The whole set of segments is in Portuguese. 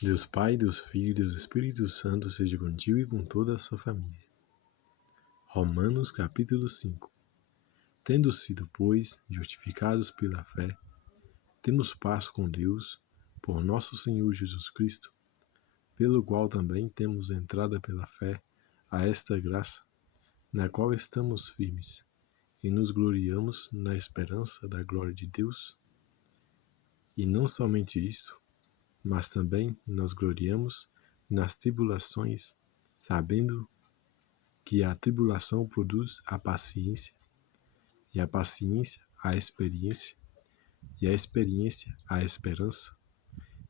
Deus Pai, Deus Filho e Deus Espírito Santo seja contigo e com toda a sua família. Romanos capítulo 5. Tendo sido, pois, justificados pela fé, temos paz com Deus, por nosso Senhor Jesus Cristo, pelo qual também temos entrada pela fé a esta graça, na qual estamos firmes, e nos gloriamos na esperança da glória de Deus. E não somente isto, mas também nos gloriamos nas tribulações, sabendo que a tribulação produz a paciência, e a paciência a experiência, e a experiência a esperança,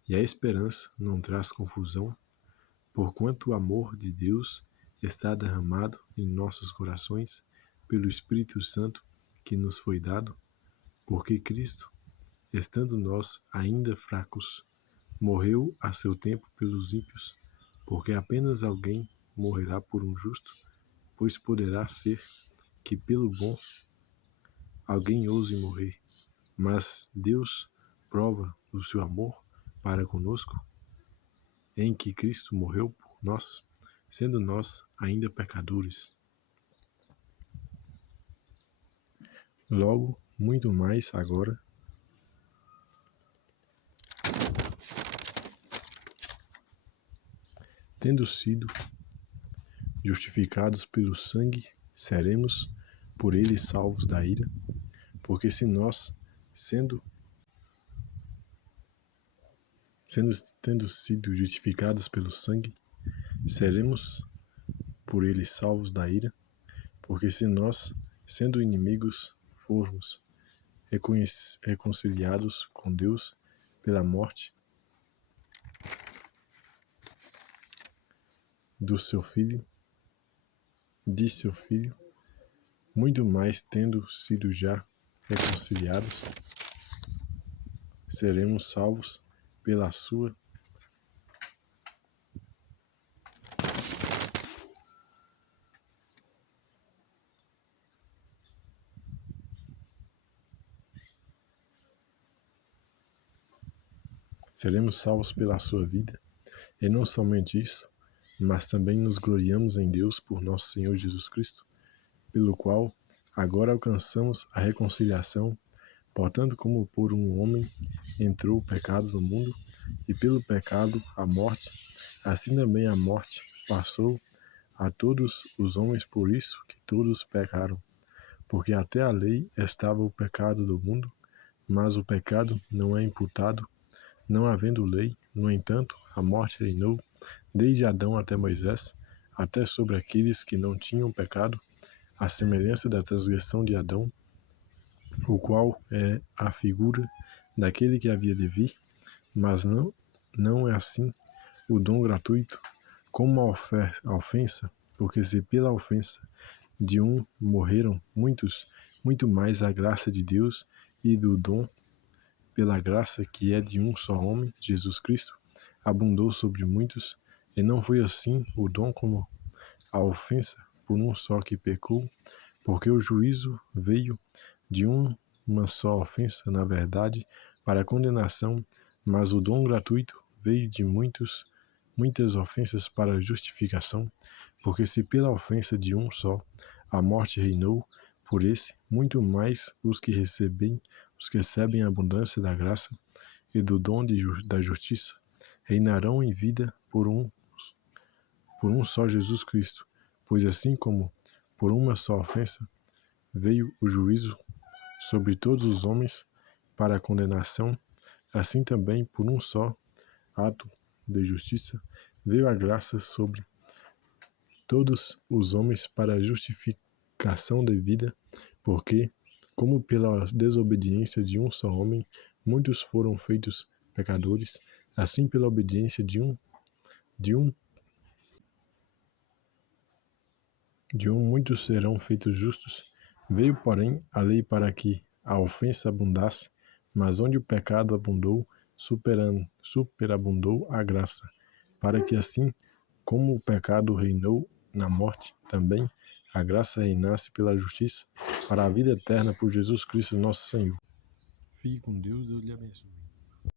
e a esperança não traz confusão, porquanto o amor de Deus está derramado em nossos corações pelo Espírito Santo que nos foi dado, porque Cristo, estando nós ainda fracos, morreu a seu tempo pelos ímpios, porque apenas alguém morrerá por um justo, pois poderá ser que pelo bom alguém ouse morrer. Mas Deus prova o seu amor para conosco, em que Cristo morreu por nós, sendo nós ainda pecadores. Logo, muito mais agora, tendo sido justificados pelo sangue, seremos por ele salvos da ira, porque se nós, tendo sido justificados pelo sangue, seremos por ele salvos da ira, porque se nós, sendo inimigos, formos reconciliados com Deus pela morte de seu filho, muito mais tendo sido já reconciliados, seremos salvos pela sua vida. E não somente isso, mas também nos gloriamos em Deus por nosso Senhor Jesus Cristo, pelo qual agora alcançamos a reconciliação. Portanto, como por um homem entrou o pecado no mundo, e pelo pecado a morte, assim também a morte passou a todos os homens, por isso que todos pecaram. Porque até a lei estava o pecado do mundo, mas o pecado não é imputado, não havendo lei. No entanto, a morte reinou desde Adão até Moisés, até sobre aqueles que não tinham pecado, à semelhança da transgressão de Adão, o qual é a figura daquele que havia de vir, mas não é assim o dom gratuito, como a ofensa, porque se pela ofensa de um morreram muitos, muito mais a graça de Deus e do dom pela graça que é de um só homem, Jesus Cristo, abundou sobre muitos, e não foi assim o dom como a ofensa por um só que pecou, porque o juízo veio de uma só ofensa, na verdade, para a condenação, mas o dom gratuito veio de muitas ofensas para a justificação, porque se pela ofensa de um só a morte reinou, por esse, muito mais os que recebem a abundância da graça e do dom da justiça, reinarão em vida por um só Jesus Cristo. Pois assim como por uma só ofensa veio o juízo sobre todos os homens para a condenação, assim também por um só ato de justiça veio a graça sobre todos os homens para a justificação da vida, porque, como pela desobediência de um só homem muitos foram feitos pecadores, assim pela obediência de um muitos serão feitos justos. Veio, porém, a lei para que a ofensa abundasse, mas onde o pecado abundou, superabundou a graça, para que assim como o pecado reinou na morte, também a graça reinasse pela justiça, para a vida eterna por Jesus Cristo nosso Senhor. Fique com Deus, Deus lhe abençoe.